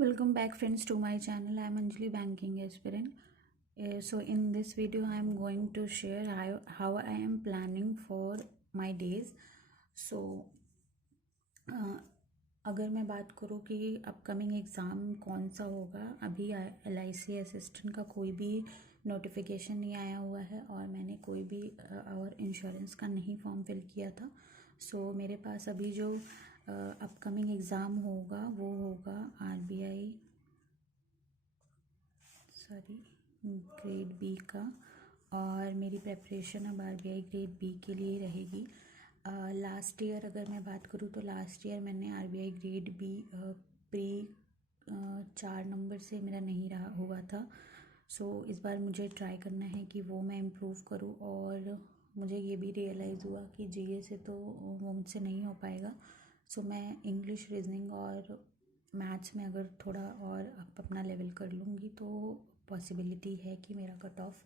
Welcome back friends to my channel. I am Anjali, banking aspirant. So in this video I am going to share how I am planning for my days. So अगर मैं बात करूँ कि upcoming exam कौन सा होगा, अभी LIC assistant का कोई भी नोटिफिकेशन नहीं आया हुआ है और मैंने कोई भी और इंश्योरेंस का नहीं फॉर्म फिल किया था। सो मेरे पास अभी जो अपकमिंग एग्ज़ाम होगा वो होगा RBI ग्रेड बी का, और मेरी प्रेपरेशन अब RBI ग्रेड बी के लिए रहेगी। लास्ट ईयर अगर मैं बात करूँ तो लास्ट ईयर मैंने RBI grade B pre 4 number से मेरा नहीं रहा हुआ था। सो इस बार मुझे ट्राई करना है कि वो मैं इम्प्रूव करूँ, और मुझे ये भी रियलाइज़ हुआ कि GA से तो वो मुझसे नहीं हो पाएगा। सो मैं इंग्लिश, रीजनिंग और मैथ्स में अगर थोड़ा और अपना लेवल कर लूँगी तो पॉसिबिलिटी है कि मेरा कट ऑफ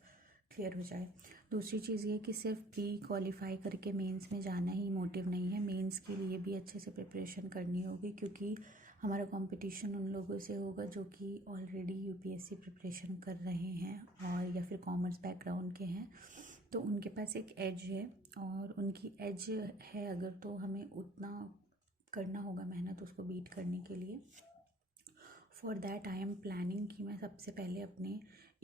क्लियर हो जाए। दूसरी चीज़ ये कि सिर्फ प्री क्वालिफाई करके मेंस में जाना ही मोटिव नहीं है, मेंस के लिए भी अच्छे से प्रिपरेशन करनी होगी, क्योंकि हमारा कंपटीशन उन लोगों से होगा जो कि ऑलरेडी UPSC प्रिपरेशन कर रहे हैं और या फिर कॉमर्स बैकग्राउंड के हैं, तो उनके पास एक एज है, और उनकी एज है अगर तो हमें उतना करना होगा मेहनत उसको बीट करने के लिए। For that I am planning कि मैं सबसे पहले अपने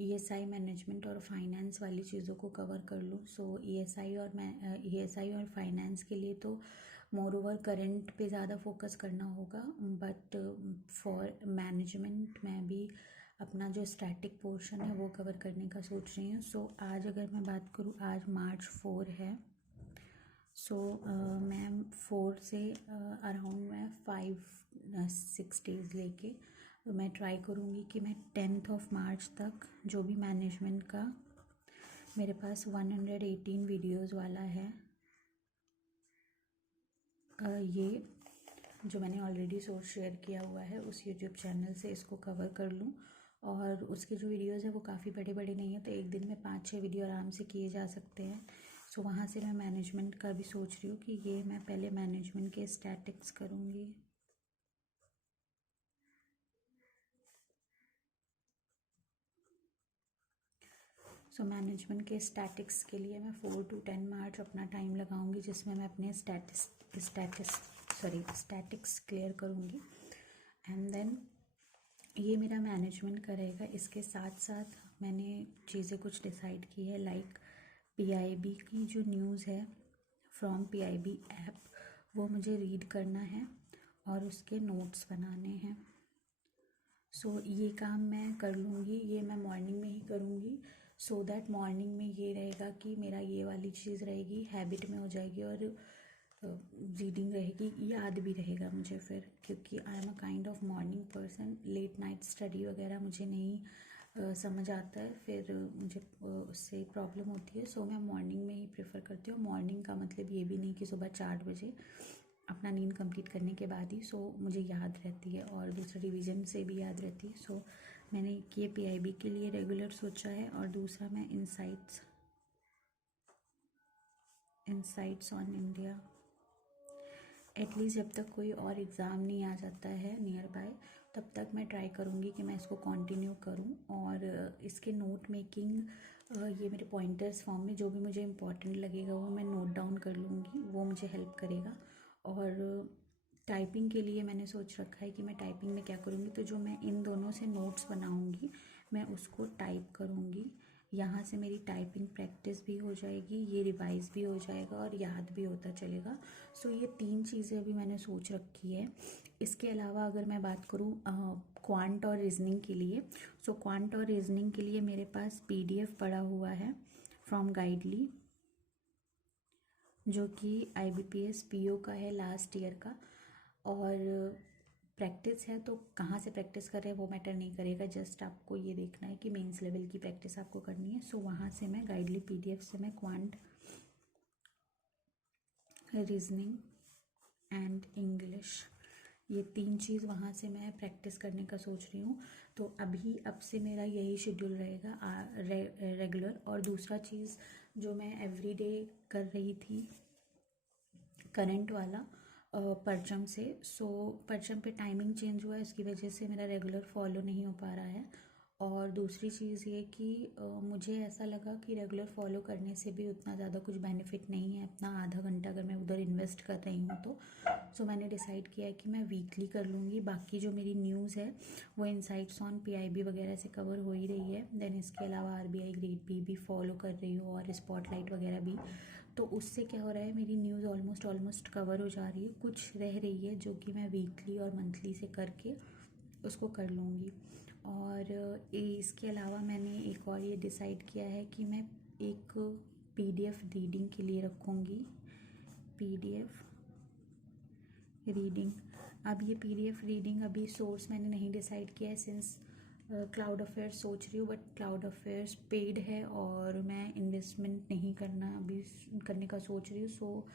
ESI मैनेजमेंट और फाइनेंस वाली चीज़ों को कवर कर लूँ। सो ESI और फाइनेंस के लिए तो मोर ओवर करंट पे ज़्यादा फोकस करना होगा, बट फॉर मैनेजमेंट मैं भी अपना जो स्टैटिक पोर्शन है वो कवर करने का सोच रही हूँ। सो आज अगर मैं बात करूँ, आज March 4 है। सो मैं 4 से अराउंड मैं 5-6 डेज़ लेके मैं ट्राई करूँगी कि मैं 10th March तक जो भी मैनेजमेंट का मेरे पास 118 वीडियोज़ वाला है, ये जो मैंने ऑलरेडी सोर्स शेयर किया हुआ है उस यूट्यूब चैनल से इसको कवर कर लूँ। और उसके जो वीडियोज़ है वो काफ़ी बड़े बड़े नहीं है, तो एक दिन में 5-6 वीडियो आराम से किए जा सकते हैं। सो वहाँ से मैं मैनेजमेंट का भी सोच रही हूँ कि ये मैं पहले मैनेजमेंट के स्टैटिक्स करूँगी। सो मैनेजमेंट के स्टैटिक्स के लिए मैं 4 to 10 मार्च अपना टाइम लगाऊंगी, जिसमें मैं अपने स्टैटिक्स क्लियर करूँगी। एंड देन ये मेरा मैनेजमेंट का रहेगा। इसके साथ साथ मैंने चीज़ें कुछ डिसाइड की है, लाइक PIB की जो न्यूज़ है फ्रॉम PIB ऐप, वो मुझे रीड करना है और उसके नोट्स बनाने हैं। सो ये काम मैं कर लूँगी, ये मैं मॉर्निंग में ही करूँगी, सो दैट मॉर्निंग में ये रहेगा कि मेरा ये वाली चीज़ रहेगी, हैबिट में हो जाएगी, और रीडिंग रहेगी, याद भी रहेगा मुझे फिर, क्योंकि I am a kind of morning person. Late night study वगैरह मुझे नहीं समझ आता है, फिर मुझे उससे प्रॉब्लम होती है। सो मैं मॉर्निंग में ही प्रेफर करती हूँ। मॉर्निंग का मतलब ये भी नहीं कि सुबह 4 बजे, अपना नींद कंप्लीट करने के बाद ही। सो मुझे याद रहती है और दूसरा रिवीजन से भी याद रहती है। सो मैंने ये PIB के लिए रेगुलर सोचा है, और दूसरा मैं इनसाइट्स ऑन इंडिया, एटलीस्ट जब तक कोई और एग्ज़ाम नहीं आ जाता है नियर बाय, तब तक मैं ट्राई करूँगी कि मैं इसको कंटिन्यू करूँ। और इसके नोट मेकिंग, ये मेरे पॉइंटर्स फॉर्म में जो भी मुझे इम्पोर्टेंट लगेगा वो मैं नोट डाउन कर लूँगी, वो मुझे हेल्प करेगा। और टाइपिंग के लिए मैंने सोच रखा है कि मैं टाइपिंग में क्या करूँगी, तो जो मैं इन दोनों से नोट्स बनाऊँगी मैं उसको टाइप करूँगी। यहाँ से मेरी टाइपिंग प्रैक्टिस भी हो जाएगी, ये रिवाइज भी हो जाएगा और याद भी होता चलेगा। सो ये 3 चीज़ें अभी मैंने सोच रखी है। इसके अलावा अगर मैं बात करूँ क्वांट और रीजनिंग के लिए, सो क्वांट और रीजनिंग के लिए मेरे पास PDF पड़ा हुआ है फ्रॉम गाइडली, जो कि IBPS PO का है लास्ट ईयर का। और प्रैक्टिस है तो कहाँ से प्रैक्टिस कर रहे हैं वो मैटर नहीं करेगा, जस्ट आपको ये देखना है कि मेंस लेवल की प्रैक्टिस आपको करनी है। सो वहाँ से मैं गाइडली PDF से मैं क्वांट, रीजनिंग एंड इंग्लिश, ये 3 चीज़ वहाँ से मैं प्रैक्टिस करने का सोच रही हूँ। तो अब से मेरा यही शेड्यूल रहेगा रेगुलर। और दूसरा चीज़ जो मैं एवरीडे कर रही थी करंट वाला, परचम से। सो परचम पे टाइमिंग चेंज हुआ है, इसकी वजह से मेरा रेगुलर फॉलो नहीं हो पा रहा है। और दूसरी चीज़ ये कि मुझे ऐसा लगा कि रेगुलर फॉलो करने से भी उतना ज़्यादा कुछ बेनिफिट नहीं है, अपना आधा घंटा अगर मैं उधर इन्वेस्ट कर रही हूँ तो। सो मैंने डिसाइड किया है कि मैं वीकली कर लूँगी। बाकी जो मेरी न्यूज़ है वो इनसाइट्स ऑन पीआईबी वगैरह से कवर हो ही रही है। देन इसके अलावा आरबीआई ग्रेड बी भी फॉलो कर रही हूँ और स्पॉटलाइट वगैरह भी। तो उससे क्या हो रहा है, मेरी न्यूज़ ऑलमोस्ट कवर हो जा रही है, कुछ रह रही है जो कि मैं वीकली और मंथली से करके उसको कर लूँगी। और इसके अलावा मैंने एक और ये डिसाइड किया है कि मैं एक पीडीएफ रीडिंग के लिए रखूँगी। पीडीएफ रीडिंग, अब ये पीडीएफ रीडिंग अभी सोर्स मैंने नहीं डिसाइड किया है, सिंस क्लाउड अफेयर्स सोच रही हूँ, बट क्लाउड अफेयर्स पेड है और मैं इन्वेस्टमेंट नहीं करना अभी करने का सोच रही हूँ। सो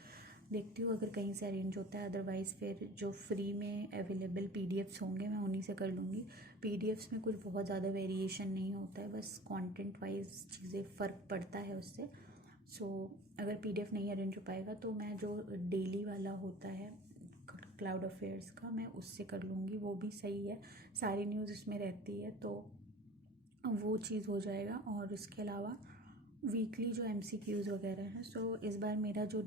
देखती हूँ अगर कहीं से अरेंज होता है, अदरवाइज़ फिर जो फ्री में अवेलेबल पीडीएफ्स होंगे मैं उन्हीं से कर लूँगी। पीडीएफ्स में कुछ बहुत ज़्यादा वेरिएशन नहीं होता है, बस कंटेंट वाइज चीज़ें फ़र्क पड़ता है उससे। सो अगर पीडीएफ नहीं अरेंज हो पाएगा तो मैं जो डेली वाला होता है क्लाउड अफेयर्स का, मैं उससे कर लूँगी, वो भी सही है, सारी न्यूज़ इसमें रहती है तो वो चीज़ हो जाएगा। और इसके अलावा वीकली जो एमसीक्यूज़ वगैरह हैं, सो इस बार मेरा जो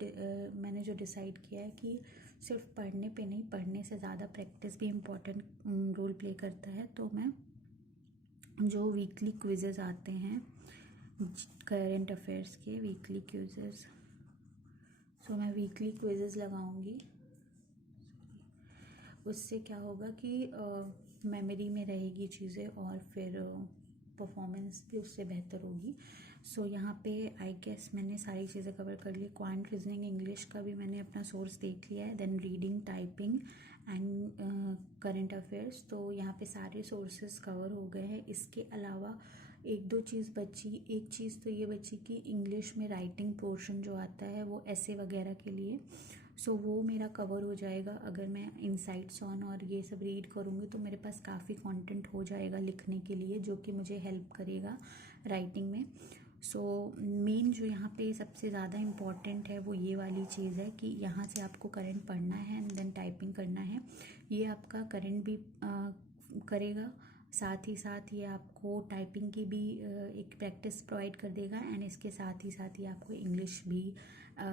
मैंने जो डिसाइड किया है कि सिर्फ पढ़ने पे नहीं, पढ़ने से ज़्यादा प्रैक्टिस भी इम्पोर्टेंट रोल प्ले करता है। तो मैं जो वीकली क्विज़ेस आते हैं करंट अफेयर्स के वीकली क्विज़ेस, सो मैं वीकली क्विज़ेस लगाऊंगी। उससे क्या होगा कि मेमोरी में रहेगी चीज़ें और फिर परफॉर्मेंस भी उससे बेहतर होगी। सो यहाँ पे आई गेस मैंने सारी चीज़ें कवर कर ली। क्वांट रीजनिंग इंग्लिश का भी मैंने अपना सोर्स देख लिया है, then reading, typing and current affairs, तो यहाँ पे सारे सोर्सेज कवर हो गए हैं। इसके अलावा एक दो चीज़ बची, एक चीज़ तो ये बची कि इंग्लिश में राइटिंग पोर्शन जो आता है वो ऐसे वगैरह के लिए, सो वो मेरा कवर हो जाएगा। अगर मैं इनसाइट्स ऑन और ये सब रीड करूँगी तो मेरे पास काफ़ी कंटेंट हो जाएगा लिखने के लिए, जो कि मुझे हेल्प करेगा राइटिंग में। सो मेन जो यहाँ पे सबसे ज़्यादा इम्पॉर्टेंट है वो ये वाली चीज़ है कि यहाँ से आपको करंट पढ़ना है एंड देन टाइपिंग करना है। ये आपका करंट भी करेगा, साथ ही साथ ये आपको टाइपिंग की भी एक प्रैक्टिस प्रोवाइड कर देगा एंड इसके साथ ही आपको इंग्लिश भी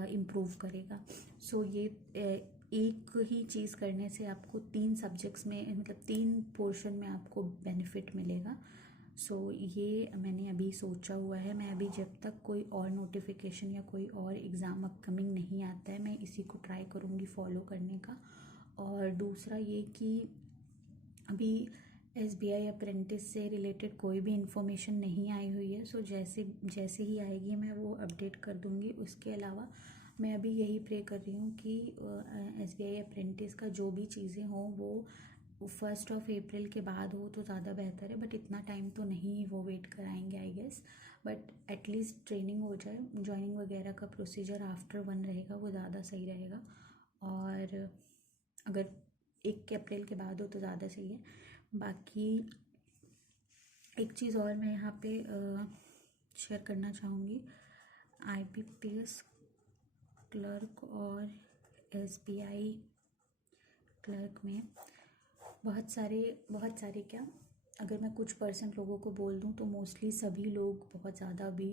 इम्प्रूव करेगा। सो ये एक ही चीज़ करने से आपको 3 सब्जेक्ट्स में, मतलब 3 पोर्शन में आपको बेनिफिट मिलेगा। सो ये मैंने अभी सोचा हुआ है। मैं अभी जब तक कोई और नोटिफिकेशन या कोई और एग्ज़ाम अपकमिंग नहीं आता है, मैं इसी को ट्राई करूँगी फॉलो करने का। और दूसरा ये कि अभी एसबीआई अप्रेंटिस से रिलेटेड कोई भी इन्फॉर्मेशन नहीं आई हुई है, सो जैसे ही आएगी मैं वो अपडेट कर दूँगी। उसके अलावा मैं अभी यही प्रे कर रही हूँ कि एसबीआई अप्रेंटिस का जो भी चीज़ें हों वो 1 अप्रैल के बाद हो तो ज़्यादा बेहतर है, बट इतना टाइम तो नहीं वो वेट कराएंगे I guess, but at least training हो जाए, ज्वाइनिंग वगैरह का प्रोसीजर आफ्टर 1 रहेगा, वो ज़्यादा सही रहेगा। और अगर 1 अप्रैल के बाद हो तो ज़्यादा सही है। बाकी एक चीज़ और मैं यहाँ पे शेयर करना चाहूँगी, आईबीपीएस क्लर्क और एसबीआई क्लर्क में बहुत सारे क्या, अगर मैं कुछ परसेंट लोगों को बोल दूँ तो मोस्टली सभी लोग बहुत ज़्यादा अभी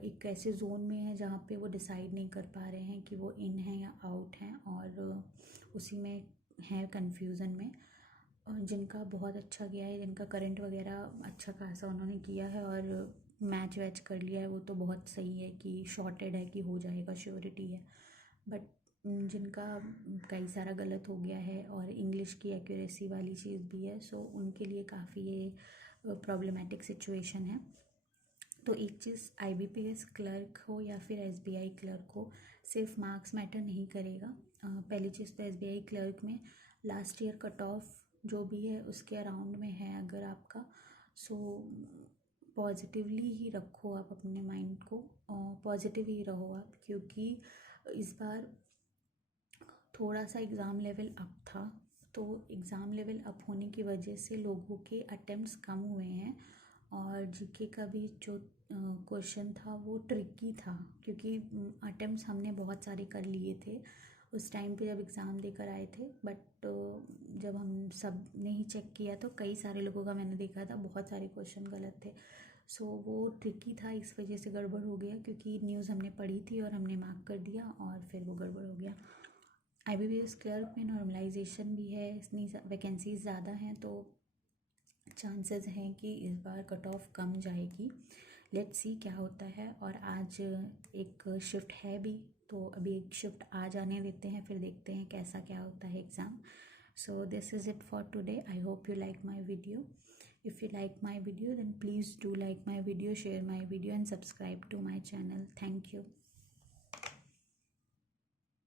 एक ऐसे जोन में है जहाँ पे वो डिसाइड नहीं कर पा रहे हैं कि वो इन है या आउट हैं, और उसी में है कन्फ्यूज़न में। जिनका बहुत अच्छा गया है, जिनका करंट वगैरह अच्छा खासा उन्होंने किया है और मैच वैच कर लिया है, वो तो बहुत सही है कि शॉर्टेड है कि हो जाएगा, श्योरिटी है। बट जिनका कई सारा गलत हो गया है और इंग्लिश की एक्यूरेसी वाली चीज़ भी है, सो उनके लिए काफ़ी ये प्रॉब्लमेटिक सिचुएशन है। तो एक चीज़, आईबीपीएस क्लर्क हो या फिर एसबीआई क्लर्क हो, सिर्फ मार्क्स मैटर नहीं करेगा। पहली चीज़ तो एसबीआई क्लर्क में लास्ट ईयर कट ऑफ जो भी है उसके अराउंड में है अगर आपका, सो पॉजिटिवली ही रखो आप अपने माइंड को, पॉजिटिव ही रहो आप, क्योंकि इस बार थोड़ा सा एग्ज़ाम लेवल अप था, तो एग्ज़ाम लेवल अप होने की वजह से लोगों के अटेम्प्ट्स कम हुए हैं और जीके का भी जो क्वेश्चन था वो ट्रिकी था, क्योंकि अटेम्प्ट्स हमने बहुत सारे कर लिए थे, उस टाइम पे जब एग्ज़ाम देकर आए थे, बट जब हम सब ने ही चेक किया तो कई सारे लोगों का मैंने देखा था बहुत सारे क्वेश्चन गलत थे। सो वो ट्रिकी था, इस वजह से गड़बड़ हो गया, क्योंकि न्यूज़ हमने पढ़ी थी और हमने मार्क कर दिया और फिर वो गड़बड़ हो गया। IBPS क्लर्क में नॉर्मलाइजेशन भी है, इतनी वैकेंसीज ज़्यादा हैं तो चांसेस हैं कि इस बार कट ऑफ कम जाएगी। लेट्स सी क्या होता है। और आज एक शिफ्ट है भी, तो अभी एक शिफ्ट आ जाने देते हैं, फिर देखते हैं कैसा क्या होता है exam. So this is it for today. I hope you like my video. If you like my video, then please do like my video, share my video and subscribe to my channel. Thank you.